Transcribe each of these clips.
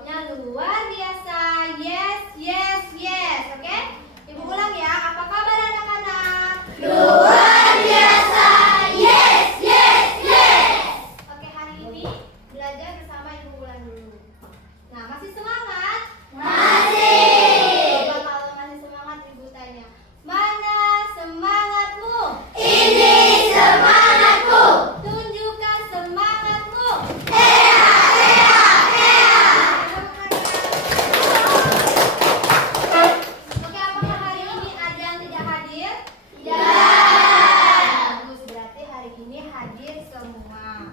Jawabnya luar biasa. Yes, yes, yes. Oke? Ibu ulang ya. Apa kabar anak-anak? Luar biasa. Yes, yes, yes. Oke, hari ini belajar bersama Ibu Ulan dulu. Nah, masih semangat? Masih. Coba kalau masih semangat Ibu tanya, mana semangatmu? Ini semangatku. Tunjukkan semangatmu. Hea, hea, hea. Oke, apakah hari ini ada yang tidak hadir? Tidak. Bagus, berarti hari ini hadir semua.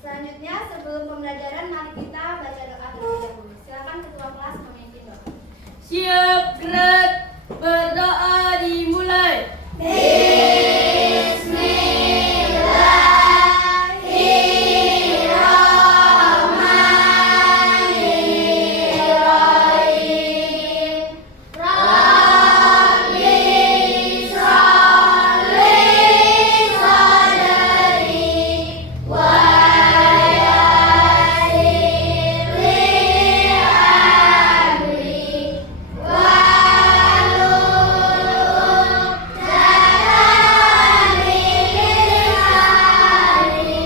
Selanjutnya, sebelum pembelajaran, mari kita baca doa terlebih dahulu. Silakan ketua kelas memimpin doa. Siap, gerak, berdoa dimulai. Bismillahirrahmanirrahim. Rabbi sholli sadri wa yassir li amri wahlul 'uqdatam min lisani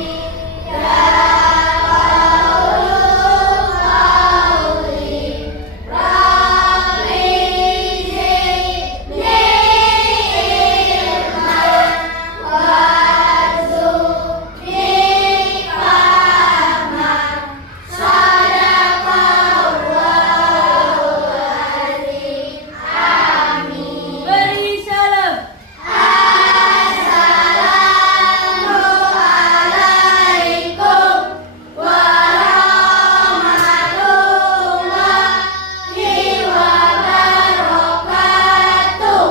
yafqahu qawli. Rabbi zidni ilman warzuqni fahman. Shadaqallahul azim. Amin. Beri salam. Assalamualaikum warahmatullahi wabarakatuh.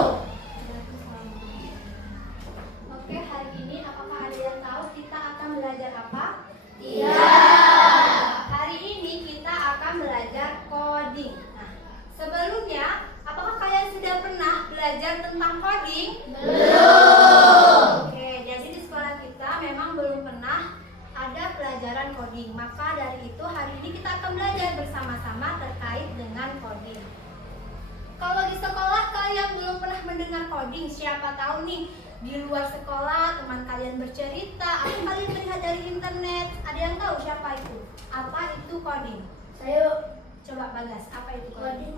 Oke, hari ini apakah ada yang tahu kita akan belajar apa? Tidak. Hari ini kita akan belajar coding. Nah, sebelumnya, apakah kalian sudah pernah belajar tentang coding? Belum. Oke, jadi di sekolah kita memang belum pernah ada pelajaran coding. Maka dari itu hari ini kita akan belajar bersama-sama terkait dengan coding. Kalau di sekolah kalian belum pernah mendengar coding, siapa tahu nih di luar sekolah teman kalian bercerita atau kalian melihat dari internet, ada yang tahu siapa itu? Apa itu coding? Saya Coba Bagas, apa itu coding?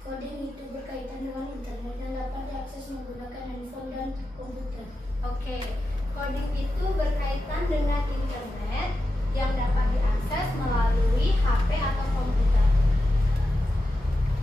Coding itu berkaitan dengan internet yang dapat diakses menggunakan handphone dan komputer. Oke, coding itu berkaitan dengan internet yang dapat diakses melalui HP atau komputer.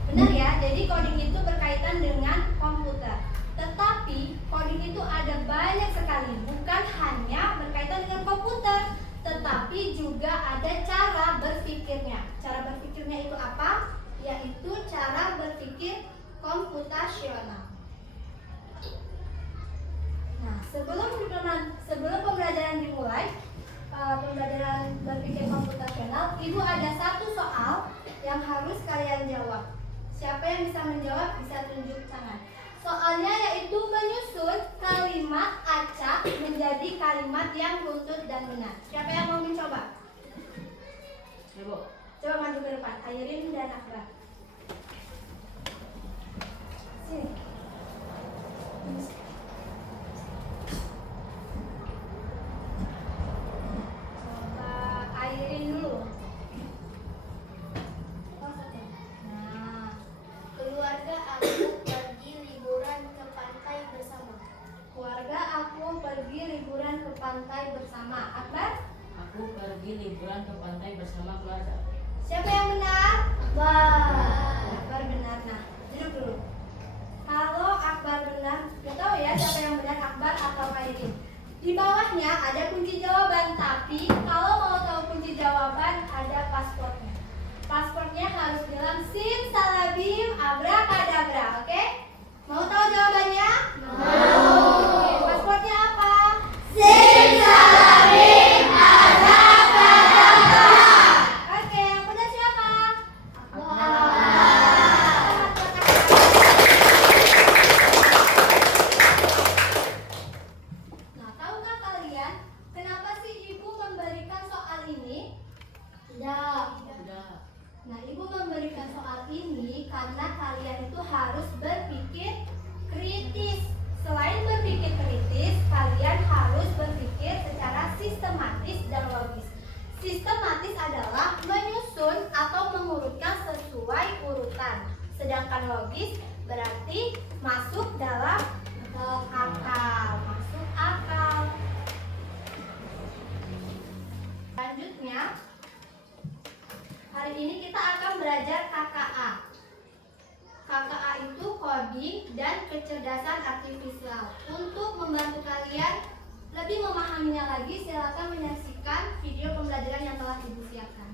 Benar ya, jadi coding itu berkaitan dengan komputer. Tetapi coding itu ada banyak sekali, bukan hanya berkaitan dengan komputer, tetapi juga ada cara berpikirnya. Cara berpikirnya itu apa? Yaitu cara berpikir komputasional. Nah, sebelum pembelajaran dimulai, pembelajaran berpikir komputasional, Ibu ada satu soal yang harus kalian jawab. Siapa yang bisa menjawab bisa tunjuk tangan. Soalnya yaitu menyusun kalimat acak menjadi kalimat yang runtut dan benar. Siapa yang mau mencoba? Ibu. Coba maju ke depan, Airin dan Akbar. Sini. Coba Airin dulu. Nah, Keluarga aku pergi liburan ke pantai bersama. keluarga aku pergi liburan ke pantai bersama. Akbar? Aku pergi liburan ke pantai bersama keluarga. Siapa yang benar? Wah. belajar soal ini karena kalian itu harus berpikir kritis. Selain berpikir kritis, kalian harus berpikir secara sistematis dan logis. Sistematis adalah menyusun atau mengurutkan sesuai urutan. Sedangkan logis berarti masuk dalam akal. Masuk akal. Selanjutnya, hari ini kita akan belajar KKA. KKA itu coding dan kecerdasan artifisial. Untuk membantu kalian lebih memahaminya lagi, silakan menyaksikan video pembelajaran yang telah Ibu siapkan.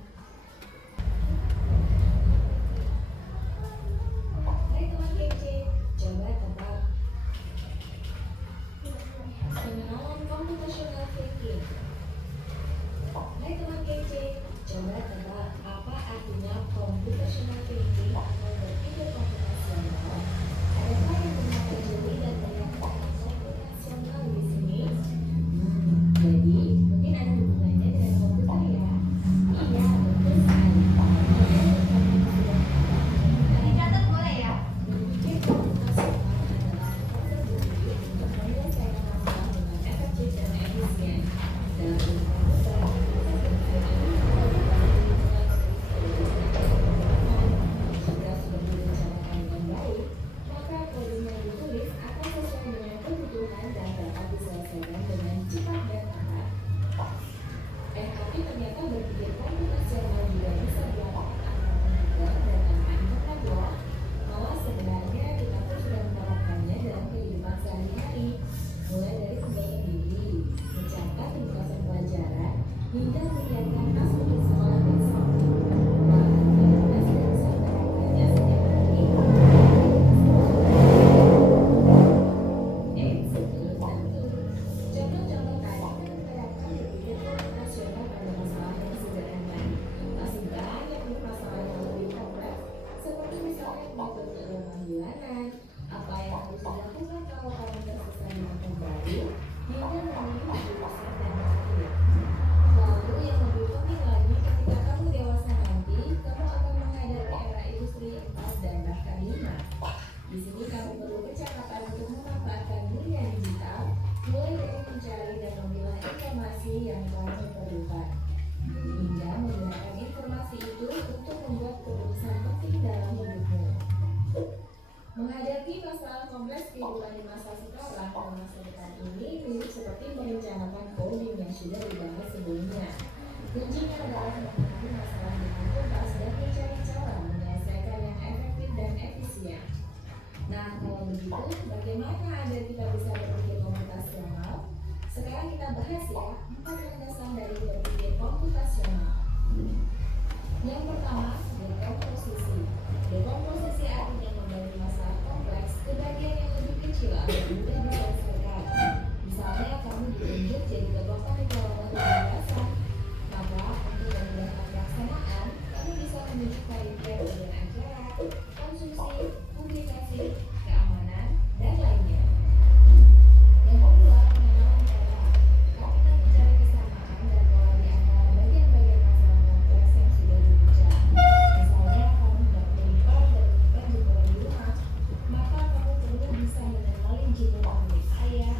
Hai teman kece, coba tebak pengenalan computational thinking. Hai teman kece, coba tebak apa artinya computational thinking atau berpikir komputasional. Adakah yang mempelajari dan melihat konsep komputasional di sini? Jadi mungkin ada hubungannya dengan komputer ya? Iya, betul sekali. Dicatat boleh ya? Berpikir komputasional adalah proses berpikir untuk menyelesaikan masalah dengan efektif dan efisien. Dalam ilmu komputer, proses berpikir ini jika sudah direncanakan dengan baik, maka kode yang ditulis akan sesuai dengan kebutuhan dan dapat diselesaikan dengan cepat dan tepat. Tapi ternyata berpikir komputasional juga bisa dilakukan tanpa komputer dan tanpa internet loh. Malah sebenarnya kita pun sudah menerapkannya dalam kehidupan sehari-hari, mulai dari tugas sendiri, mencatat ringkasan pelajaran, hingga menyiapkan tas untuk sekolah besok. Wah, kita sudah bisa menerapkannya setiap hari. Sebelum tentu, contoh-contoh tadi menerapkan berpikir komputasional pada masalah yang sederhana. Masih banyak nih masalah yang lebih kompleks, seperti misalnya membentuk rumah bulanan, apa yang harus dilakukan kalau kamu tersesat di tempat baru, hingga memilih jurusan dan karir. Lalu yang lebih penting lagi, ketika kamu dewasa nanti, kamu akan menghadapi era industri 4 dan bahkan 5. Di sini kamu perlu kecakapan untuk memanfaatkan dunia digital, mulai dari mencari dan memilah informasi yang kamu perlukan, hingga menggunakan informasi itu untuk membuat keputusan penting dalam hidupmu. Menghadapi masalah kompleks kehidupan di masa sekarang dan masa depan ini mirip seperti merencanakan coding yang sudah dibahas sebelumnya. Kuncinya adalah memahami masalah dengan tuntas dan mencari cara menyelesaikan yang efektif dan efisien. Nah, kalau begitu, bagaimana agar kita bisa berpikir komputasional? Sekarang kita bahas ya 4 landasan dari berpikir komputasional. Yang pertama, dekomposisi. Dekomposisi artinya membagi masalah kompleks ke bagian yang lebih kecil agar mudah diselesaikan. Misalnya, kamu ditunjuk jadi ketua panitia lomba biasa. Maka, untuk memudahkan pelaksanaan, kamu bisa menunjuk panitia bagian acara, konsumsi, publikasi, keamanan, dan lainnya. Yang kedua, pengenalan cara. Kamu mencari kesamaan dan pola di antara bagian-bagian masalah kompleks yang sudah dibicara. Misalnya, kamu hendak melipat dan menyiapkan jemuran di rumah, maka kamu perlu bisa mengenali jemuran milik ayah,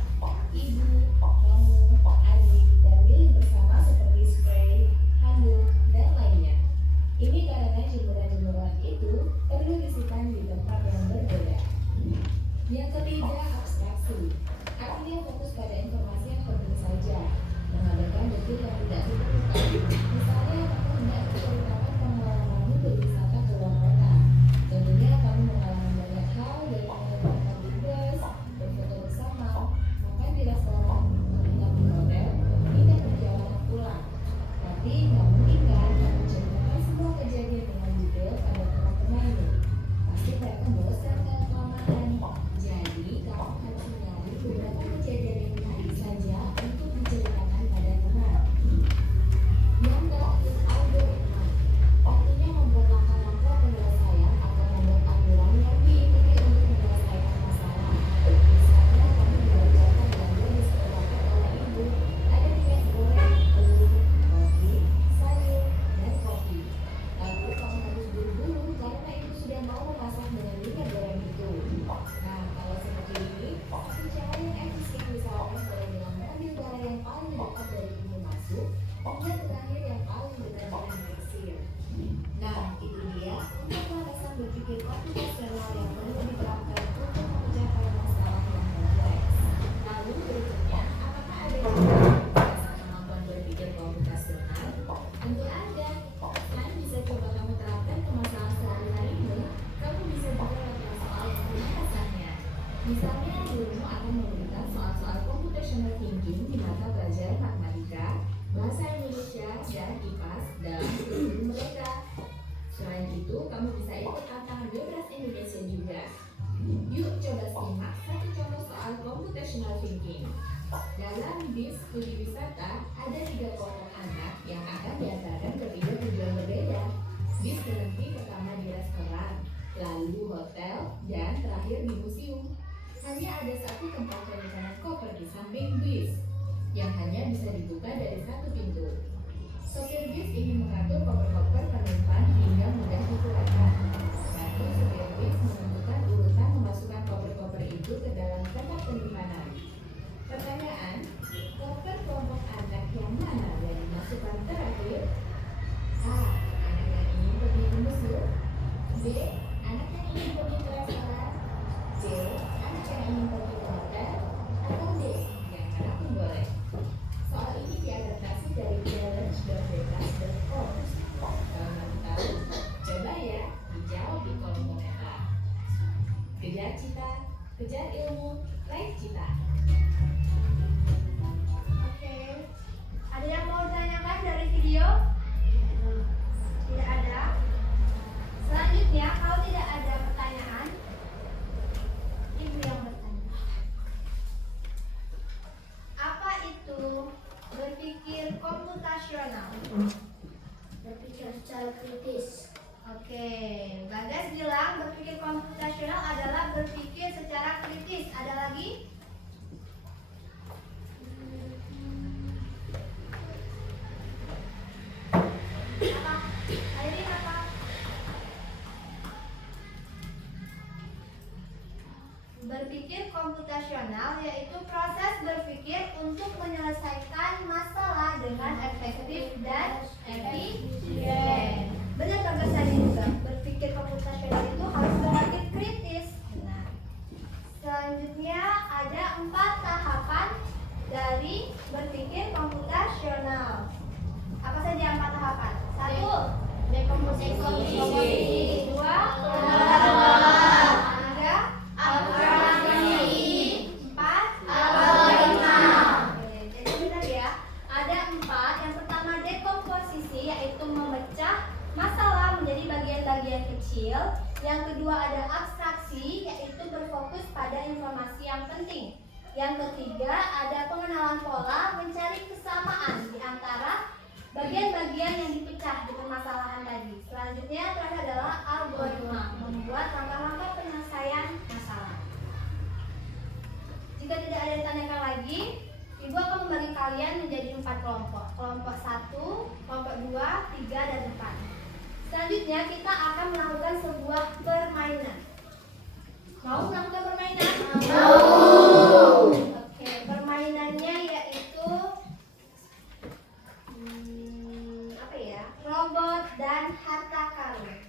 ibu, kamu, adik, dan milik bersama seperti spray, handuk, dan lainnya. Ini karena jemuran-jemuran itu perlu disimpan di tempat yang berbeda. Yang ketiga, abstraksi. Artinya fokus pada informasi yang penting saja, mengabaikan detil yang tidak diperlukan. Misalnya, kamu hendak menceritakan pengalamanmu berwisata ke luar kota. Tentunya kamu mengalami banyak hal dari menerbangkan di bus, berfoto bersama, makan di restoran, menginap di hotel, hingga perjalanan pulang. Tapi nggak mungkin kan kamu menceritakan semua kejadian dengan detail pada teman-temanmu. Pasti mereka bosan dan kelamaan. Jadi, Kejar ilmu, raih cita. Oke. Ada yang mau ditanyakan dari video? Tidak ada. Selanjutnya, kalau tidak ada pertanyaan, ibu yang bertanya. Apa itu berpikir komputasional? Berpikir secara kritis. Oke, Bagas bilang berpikir komputasional adalah berpikir secara kritis. Ada lagi? Apa? Airin apa? Berpikir komputasional yaitu proses berpikir untuk menyelesaikan masalah dengan efektif dan efisien. Benar Bagas tadi juga, berpikir komputasional itu harus berpikir kritis. Nah, selanjutnya ada 4 tahapan dari berpikir komputasional. Apa saja 4 tahapan? 1. Dekomposisi. 2. Pengetahuan. 3. Abstraksi. 4. Algoritma. Oke, jadi benar ya. Ada 4. Yang pertama dekomposisi, yaitu memecah masalah menjadi bagian-bagian kecil. Yang kedua ada abstraksi, yaitu berfokus pada informasi yang penting. Yang ketiga ada pengenalan pola, mencari kesamaan di antara bagian-bagian yang dipecah di permasalahan tadi. Selanjutnya terakhir adalah algoritma, membuat langkah-langkah penyelesaian masalah. Jika tidak ada yang ditanyakan lagi, Ibu akan membagi kalian menjadi 4 kelompok. Kelompok 1, kelompok 2, 3, dan 4. Selanjutnya kita akan melakukan sebuah permainan. Mau melakukan permainan? Mau. Oke, permainannya yaitu apa ya? Robot dan harta karun.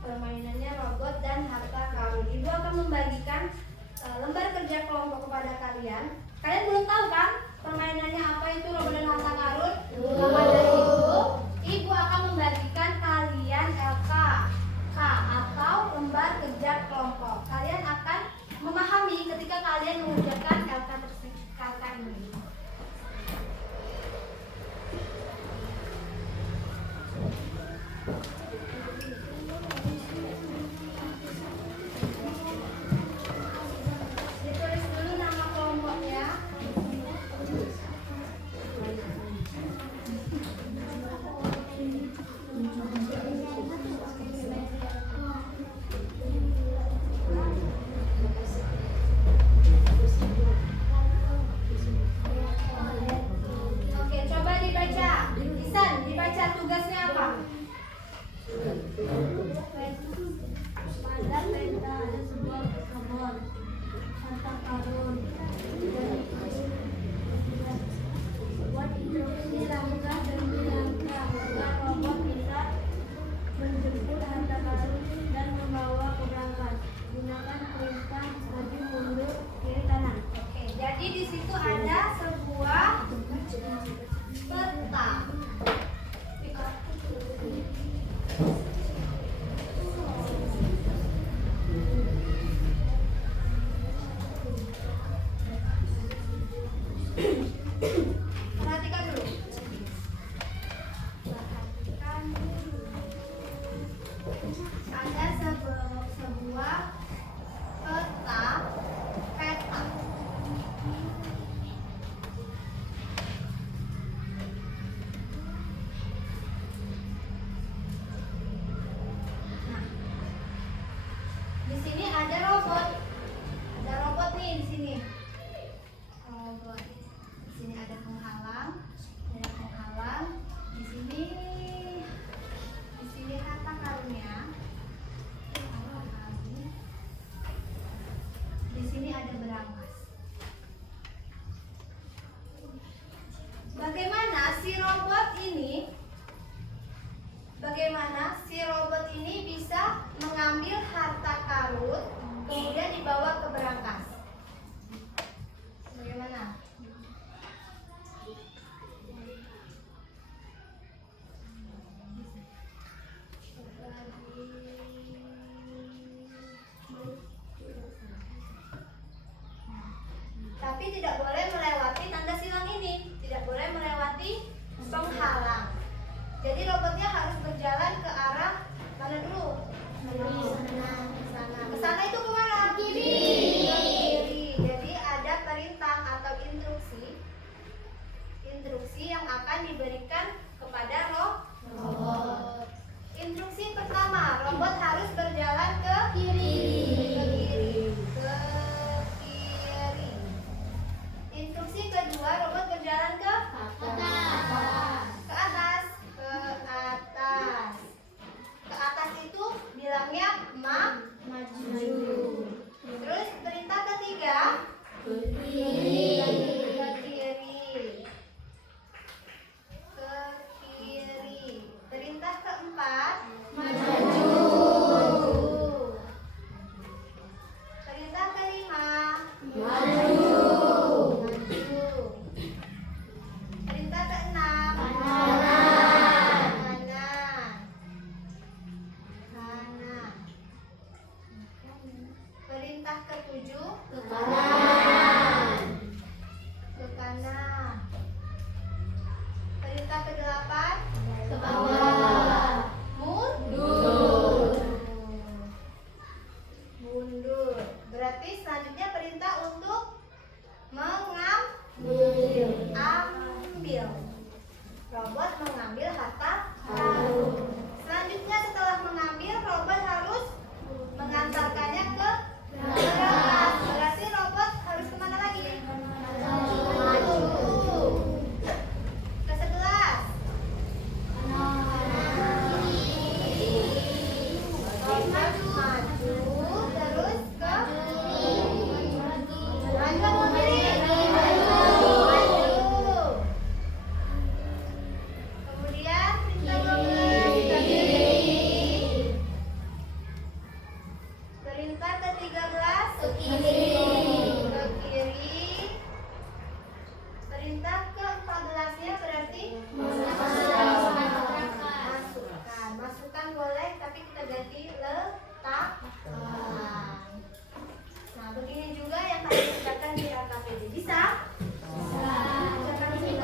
Permainannya robot dan harta karun. Ibu akan membagikan lembar kerja kelompok kepada kalian. Kalian belum tahu kan permainannya apa itu robot dan harta karun? Maka dari itu, Ibu akan membagikan kalian LK atau lembar kerja kelompok. Kalian akan memahami ketika kalian mengerjakan LK ini. Ditulis dulu nama kelompoknya. Oke, coba dibaca. Lisan, dibaca tugasnya apa? Pada peta ada sebuah robot harta karun. Buat instruksi langkah demi langkah agar robot bisa menjemput harta karun dan membawa ke berangkas. Gunakan perintah maju mundur kiri kanan. Oke, jadi di situ ada sebuah peta. Perhatikan dulu. Perhatikan dulu. Ada sebuah peta. Nah, di sini ada robot. Ada robot nih di sini. Robot. Di sini ada penghalang, di sini harta karunnya. Di sini ada berangkas. Bagaimana si robot ini bisa mengambil harta karun kemudian dibawa ke berangkas? Bagaimana? tapi tidak boleh melewati tanda silang ini, tidak boleh melewati penghalang. Jadi robotnya harus berjalan ke arah mana dulu? Ke sana itu kemana? Kiri. Ke kiri. Jadi ada perintah atau instruksi yang akan diberikan kepada robot. Instruksi pertama, robot harus berjalan ke kiri. Ke kiri. Ke kiri. Instruksi kedua, robot berjalan ke atas. Ke atas. Ke atas. Ke atas itu bilangnya maju. Terus perintah ketiga, ke kiri. Ke kiri. Ke kiri. Perintah keempat, maju. Perintah kelima, maju. Perintah keenam, kanan. Kanan. Perintah ketujuh, ke kanan. Ke kanan. Perintah kedelapan, ke bawah. Mundur. Mundur. Berarti selanjutnya perintah untuk ambil. Robot mengambil harta karun. Selanjutnya setelah mengambil, robot harus mengantarkannya ke berangkas. Berarti robot harus kemana lagi? Maju. Ke 11. Robot maju terus ke maju atau kiri? Maju. Kemudian perintah 12 ke kiri. Perintah ke-13 ke kiri. Ke kiri. Perintah ke-14-nya berarti masukkan. Masukkan boleh, tapi kita ganti letakkan. Nah, begini juga yang tadi dikerjakan di RKPD. Bisa? Bisa. Kerjakan ini.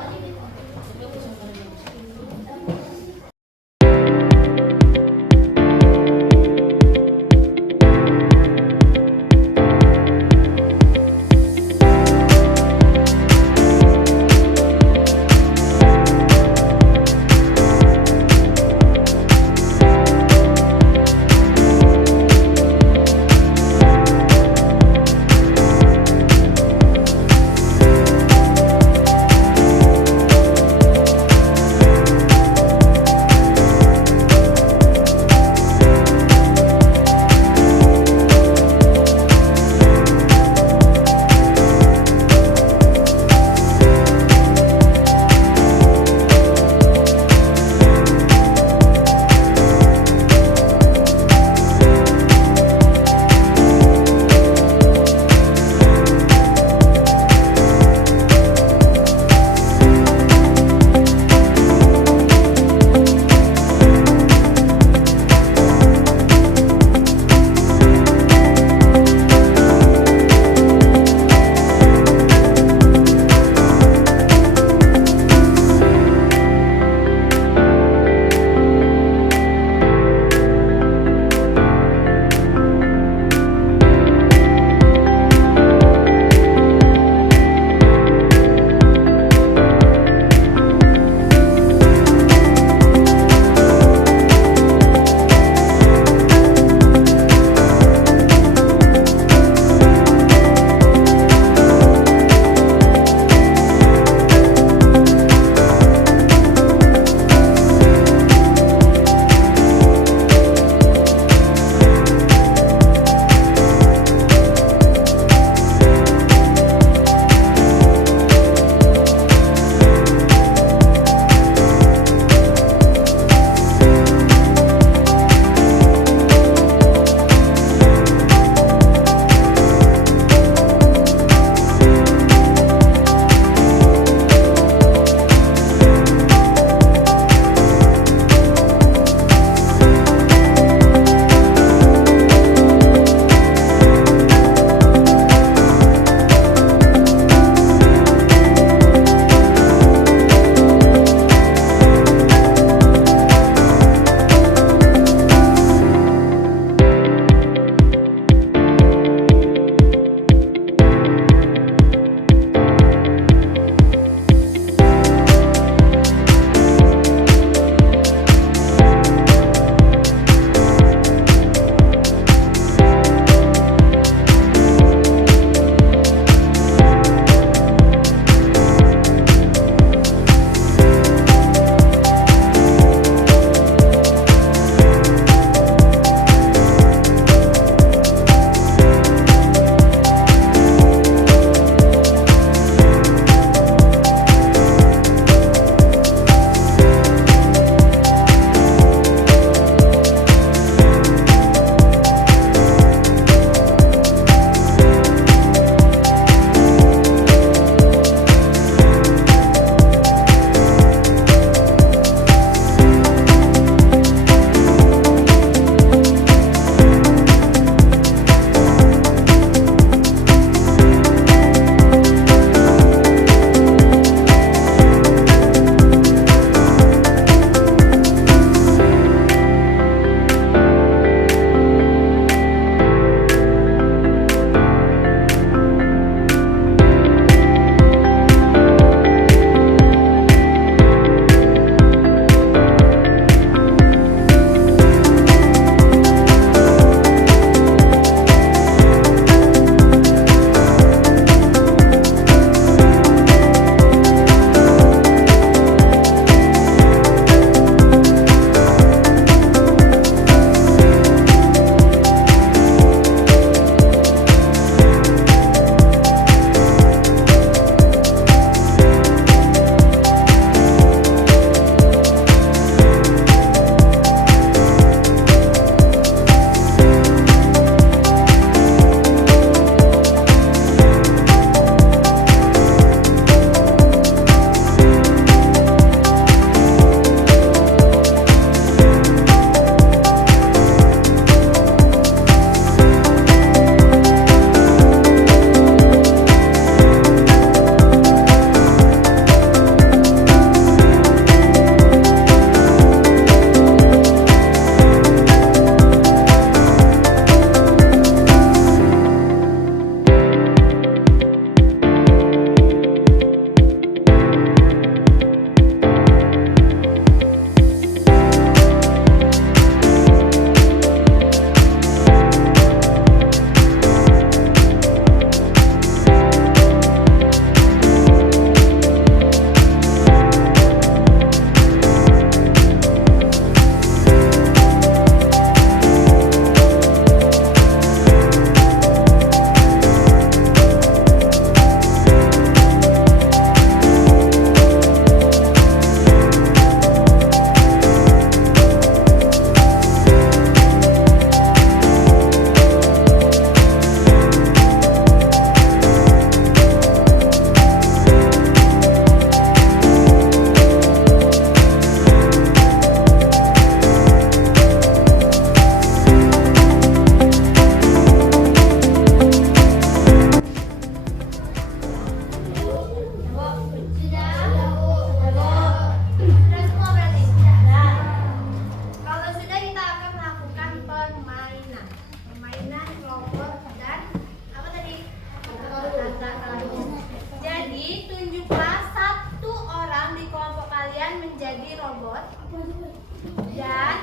Dan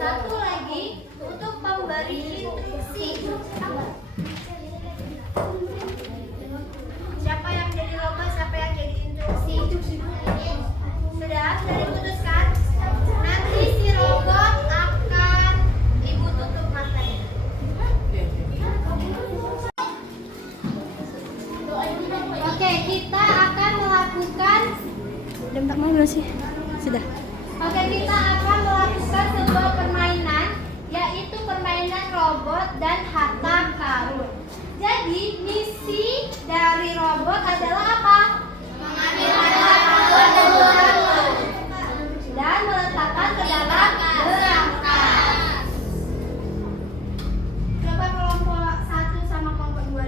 satu lagi untuk pemberi instruksi. Siapa yang jadi robot, siapa yang jadi instruksi? Sudah diputuskan. Nanti si robot akan ibu tutup matanya. Oke, kita akan melakukan. Sudah. Oke, kita akan melakukan sebuah permainan, yaitu permainan robot dan harta karun. Jadi, misi dari robot adalah apa? Mengambil harta karun dan meletakkan ke dalam berangkas. Coba kelompok 1 sama kelompok 2.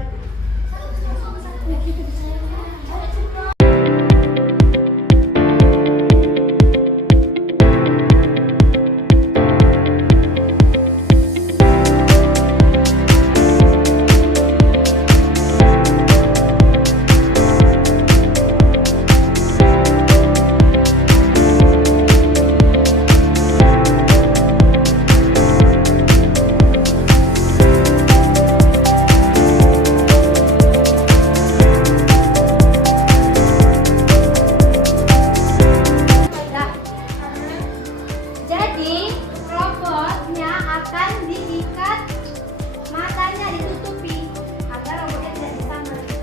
Jadi robotnya akan diikat, matanya ditutupi agar robotnya tidak bisa melihat.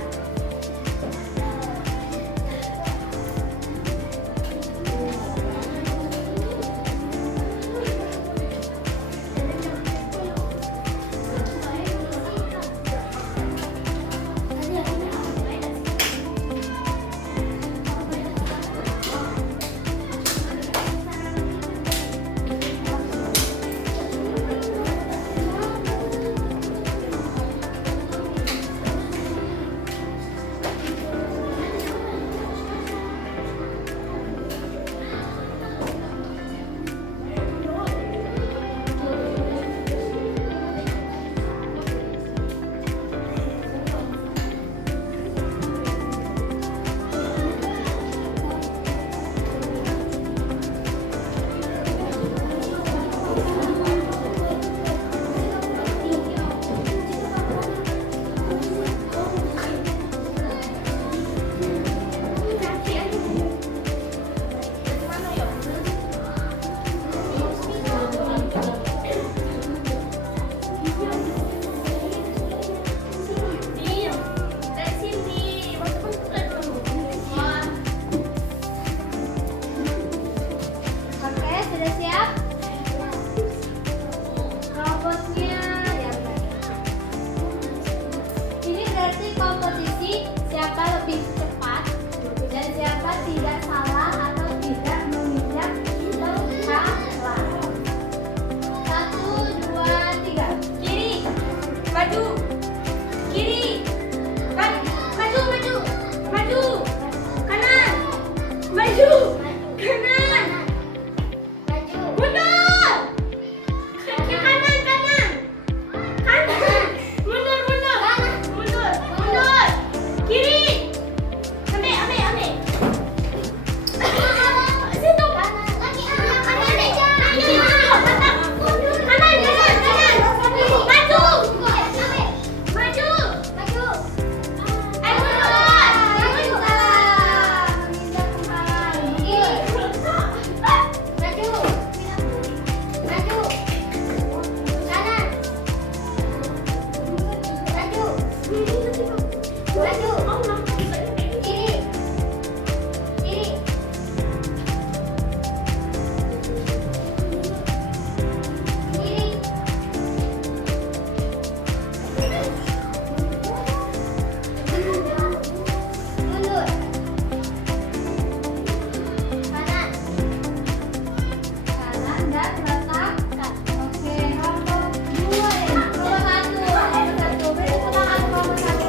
Oke, sudah siap? Robotnya ya. Ini berarti kompetisi siapa lebih cepat dan siapa tidak salah atau tidak menginjak salah. 1, 2, 3. Kiri, maju. Kiri, maju, maju, maju. Kanan, maju. Kanan. Mundur! Ke kanan, kanan! Kanan! Mundur, mundur! Mundur, mundur! Kiri! Ambil, ambil, ambil! Situ! Kanan, lagi, kanan! Kanan, kanan! Maju! Maju! Maju! Ayo mundur! Oke, nomor 2 ya. Nomor 1. Beri tepuk tangan untuk nomor 1.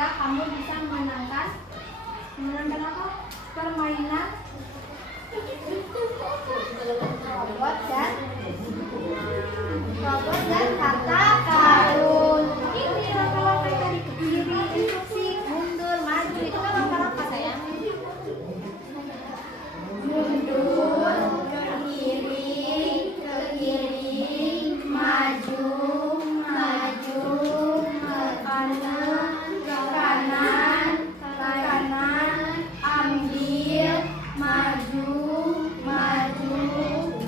supaya kamu bisa memenangkan apa? Permainan robot dan harta karun. Ini langkah-langkah tadi, ke kiri, instruksi, mundur, maju, itu kan langkah-langkah sayang. Mundur, ke kiri, maju, ke kanan, ambil, maju,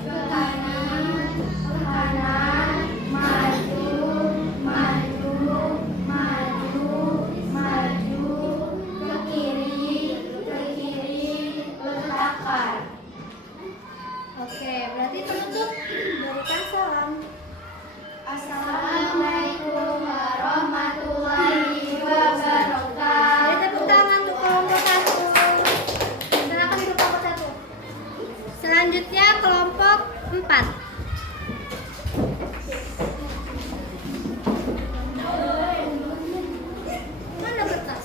ke kanan, maju, ke kiri, letakkan. Oke, berarti penutup berikan salam. Assalamualaikum warahmatullahi wabarakatuh. Beri tepuk tangan untuk kelompok 1. Silakan duduk kelompok 1. Selanjutnya kelompok 4. Mana kertas?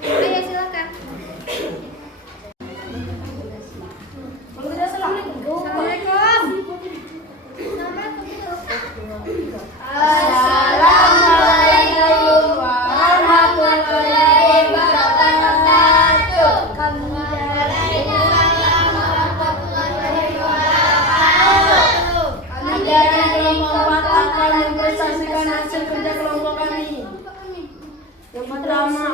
Ayo silakan. Assalamualaikum. Assalamualaikum warahmatullahi wabarakatuh. Waalaikumsalam warahmatullahi wabarakatuh. Kami dari kelompok 4 akan mempresentasikan hasil kerja kelompok kami. Yang pertama,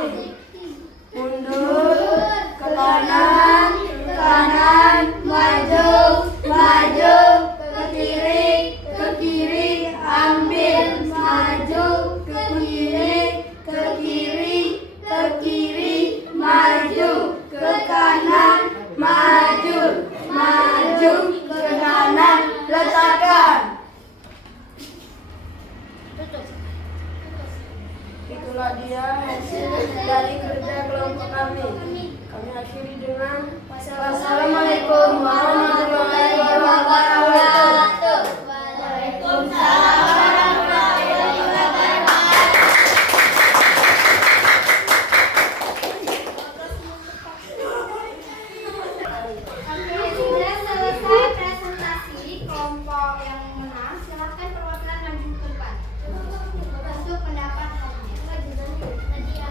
mundur, ke kanan, maju, ke kiri, ambil, maju, ke kiri, maju, ke kanan, maju, ke kanan, letakkan. Itulah dia hasil dari kerja kelompok kami. Kami akhiri dengan wassalamualaikum warahmatullahi wabarakatuh. Waalaikumsalam warahmatullahi wabarakatuh. Oke, sudah selesai presentasi kelompok yang menang. Silakan perwakilan maju ke depan untuk pendapat Nadia.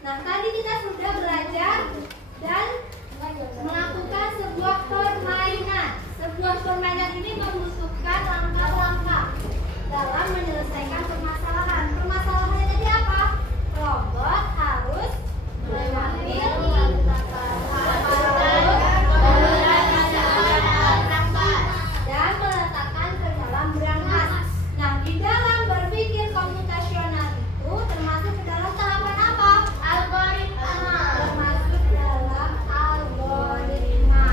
Nah, tadi kita sudah belajar dan melakukan sebuah permainan. Sebuah permainan ini membutuhkan langkah-langkah dalam menyelesaikan permasalahan. Permasalahannya tadi apa? Robot harus mengambil dan meletakkan ke dalam berangkas. Nah, di dalam berpikir komputasional itu termasuk ke dalam tahapan apa? Algoritma. Termasuk dalam algoritma.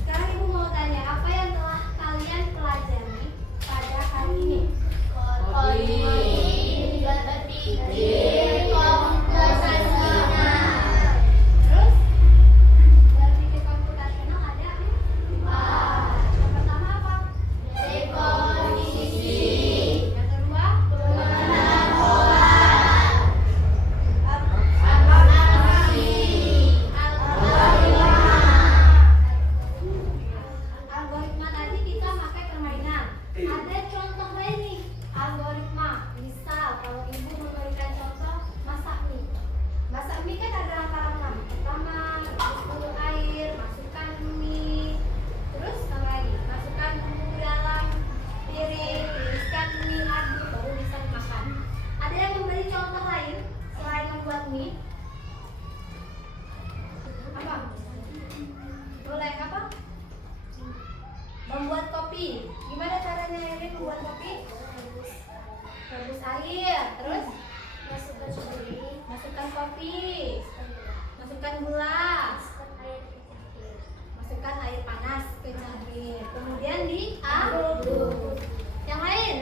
Sekarang Ibu mau tanya, apa yang telah kalian pelajari pada hari ini? Terus berpikir komputasional ada yang pertama apa? Yang kedua? Algoritma tadi kita pakai permainan. Ada contoh lain nih, algoritma. Misal kalau Ibu memberikan contoh masak mie. Masak mie kan ada langkah-langkah. Pertama, tuang air, masukkan mie. Terus apa lagi? Masukkan bumbu ke dalam piring, tiriskan mie, aduk, baru bisa dimakan. Ada yang memberi contoh lain selain membuat mie? Apa? Boleh apa? membuat kopi. Gimana caranya Erin membuat kopi? Rebus air, terus Masukkan kopi. masukkan kopi, masukkan gula, masukkan air panas ke cangkir, kemudian diaduk. Yang lain,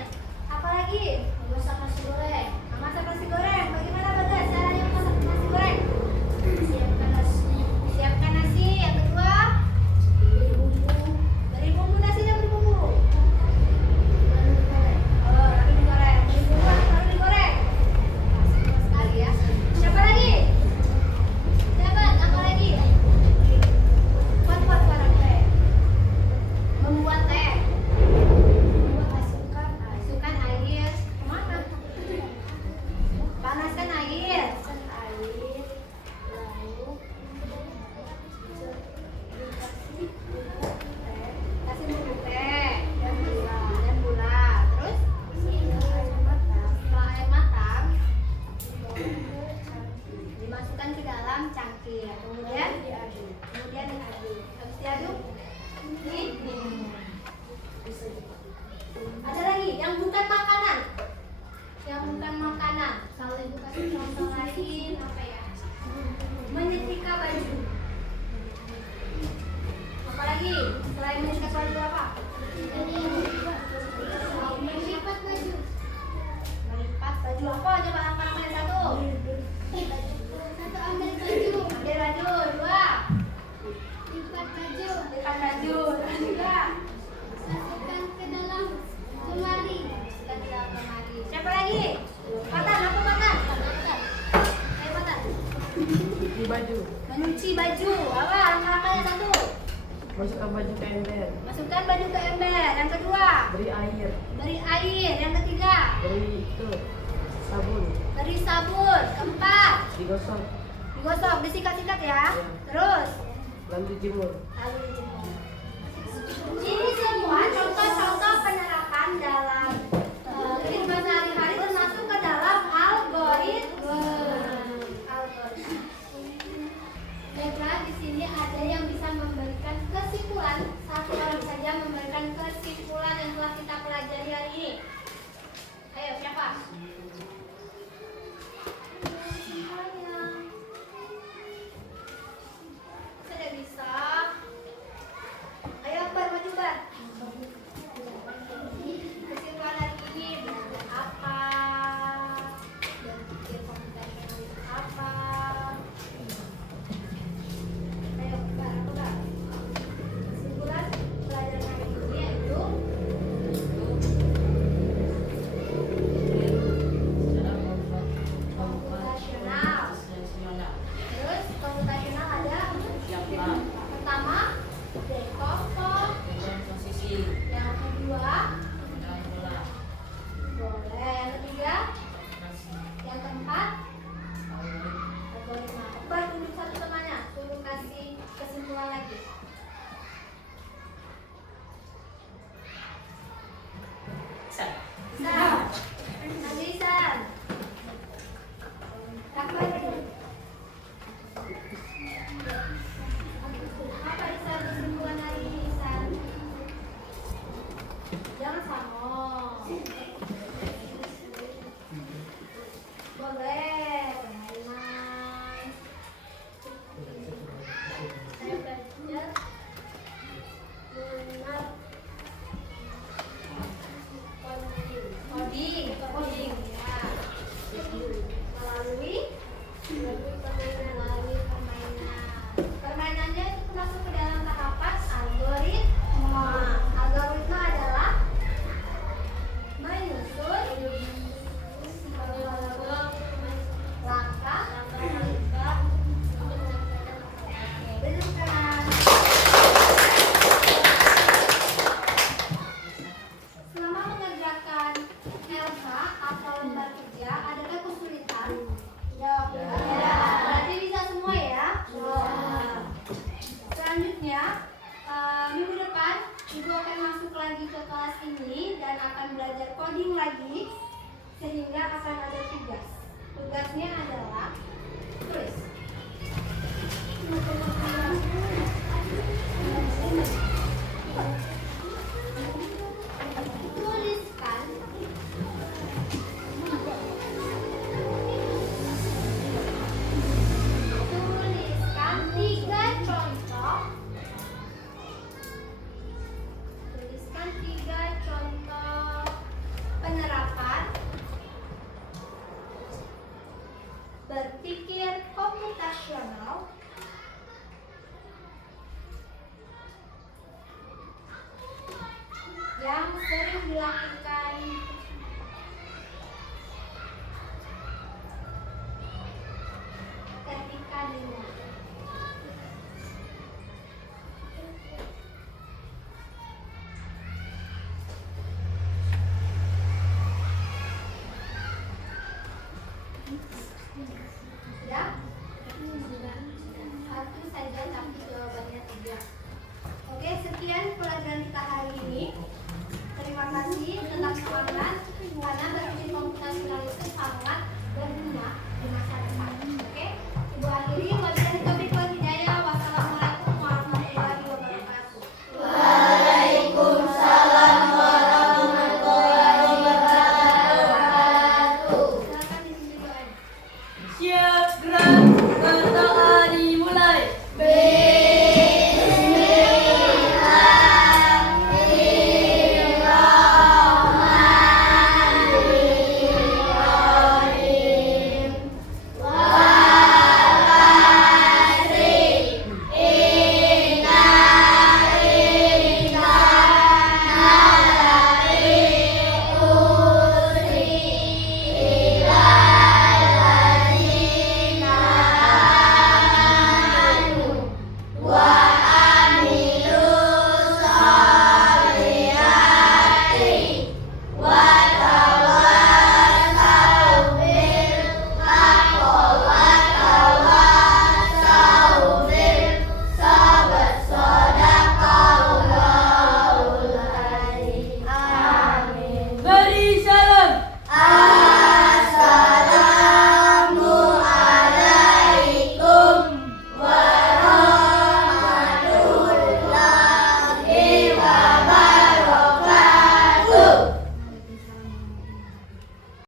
apa lagi? Memasak nasi goreng. Masak nasi goreng. Bagaimana Bagas caranya memasak nasi goreng? Siapkan nasi. Siapkan nasi. Yang kedua, Beri bumbu. beri bumbu, nasinya beri bumbu. Lalu digoreng. Oh, lalu digoreng. Beri bumbu lalu digoreng. Simpel sekali ya. Siapa lagi? Siapa? Apa lagi? Buat suara teh. Membuat teh. Masukkan air. Kemana? Panaskan air. Masukkan air. Lalu Kasih bubuk teh dan gula. Terus setelah air matang, setelah air matang dimasukkan ke dalam cangkir. Kemudian diaduk. diaduk. Habis diaduk, ini. Bisa dipakai. Ada lagi yang bukan makanan. Yang bukan makanan. Kalau ibu kasih contoh lain apa ya? Menyetrika baju. Apa lagi? Selain menyetrika baju apa? Melipat baju. Melipat baju apa? Coba apa namanya? Satu. Satu ambil baju. Ambil baju. Dua. Lipat baju. Lipat baju. Terus juga Masukkan ke dalam lemari. masukkan ke dalam lemari. Siapa lagi? Patan. Apa Patan? Ayo Patan. Di baju. Mencuci baju. Apa? Langkah-langkahnya satu. Masukkan baju ke ember. Masukkan baju ke ember. Yang kedua, Beri air. beri air. Yang ketiga, Beri itu sabun. beri sabun. Keempat, Digosok. digosok, disikat-sikat ya. Ya. Terus, Lalu dijemur. lalu dijemur. Ini semua contoh-contoh penerapan dalam kehidupan sehari-hari termasuk ke dalam algoritma. Baiklah, di sini ada yang bisa memberikan kesimpulan. Satu orang saja memberikan kesimpulan yang telah kita pelajari hari ini. Ayo, siapa? Sudah bisa. Ayo, Bar, maju, Bar. Kesimpulan hari ini belajar apa? Berpikir komputasional itu apa? Ayo, Bar, apa, Bar? Kesimpulan pelajaran hari ini yaitu komputasional. Terus komputasional ada pertama dekoder, yang kedua boleh, yang ketiga, yang keempat algoritma. Bar, tunjuk satu temannya, suruh kasih kesimpulan lagi. Isan, Nabi Isan. Rahman. Apa Isan kesimpulan hari ini Isan? Jangan sama. Boleh, permainan. Saya belajar benar coding ya. Melalui permainan. Permainannya itu masuk ke dalam tahapan algoritma. Algoritma adalah menyusun langkah berikan. Selama mengerjakan LK atau lembar kerja, adakah kesulitan? Jawab ya. Berarti bisa semua ya? Selanjutnya, minggu depan Ibu akan masuk lagi ke kelas ini dan akan belajar coding lagi, sehingga akan ada tugas. Tugasnya adalah tulis. dilakukan? Ketika di rumah.